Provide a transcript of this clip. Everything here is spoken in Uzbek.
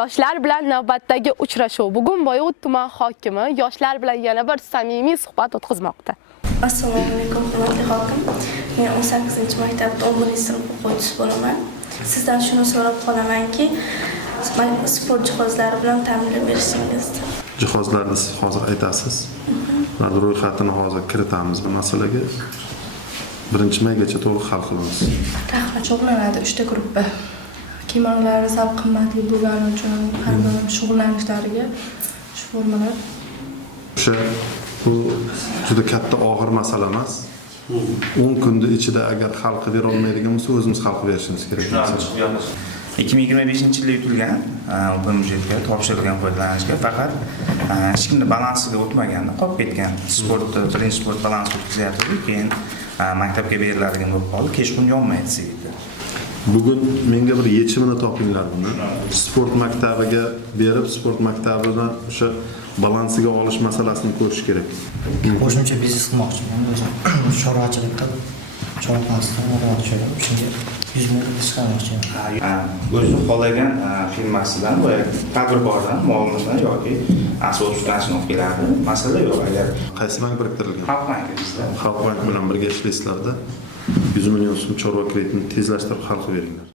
Yoshlar bilan navbatdagi uchrashuv. Bugun Boyovut tuman hokimi yoshlar bilan yana bir samimiy suhbat o'tkazmoqda. Assalomu alaykum, hurmatli hokim. Men 18-maktabda 11-sinf o'quvchisi bo'laman. Sizdan shuni so'rab qolamanki, sport jihozlari bilan ta'minlab berishingizni. Jihozlarni siz hozir aytasiz. Mana ro'yxatini hozir kiritamiz bu masalaga. 1-maygacha to'liq hal qilamiz. Rahmat. Shug'ullanadi 3 ta gruppa. Kiyimlari sal qimmatli bo'lgani uchun har bir shug'ullanishlariga shu formalar. Bu juda katta og'ir masala emas. 10 kunda ichida agar hal qilib bera olmaydigan bo'lsa, o'zimiz hal qilib berishimiz kerak. 2025-yilda yutilgan budjetga topshirilgan foydalanishga faqat hech kimni balansiga o'tmaganda qolib ketgan. Birinchi sport balansi o'tkazyapti, keyin maktabga beriladigan bo'lib qoldi, kechqurun yonmaydi sevgili. Bugun menga bir yechimini topinglar buni. Sport maktabiga berib, sport maktabidan o'sha balansiga olish masalasini ko'rish kerak. Qo'shimcha biznes qilmoqchiman o'zim. Chorvachilik qilib, chorvasini o'rganishim uchun 100 ming chiqarmoqchiman. O'zi xohlagan firmasidan va tadbirkordan muomalasidan yoki asoslanishni olib keladi. Masala yo'q. Agar Qaysi bank biriktirilgan? Xalq bankida. Xalq bank bilan birga ishlaysizlarda 100 million so'm chorva kreditini tezlashtirib hal qilib beringlar.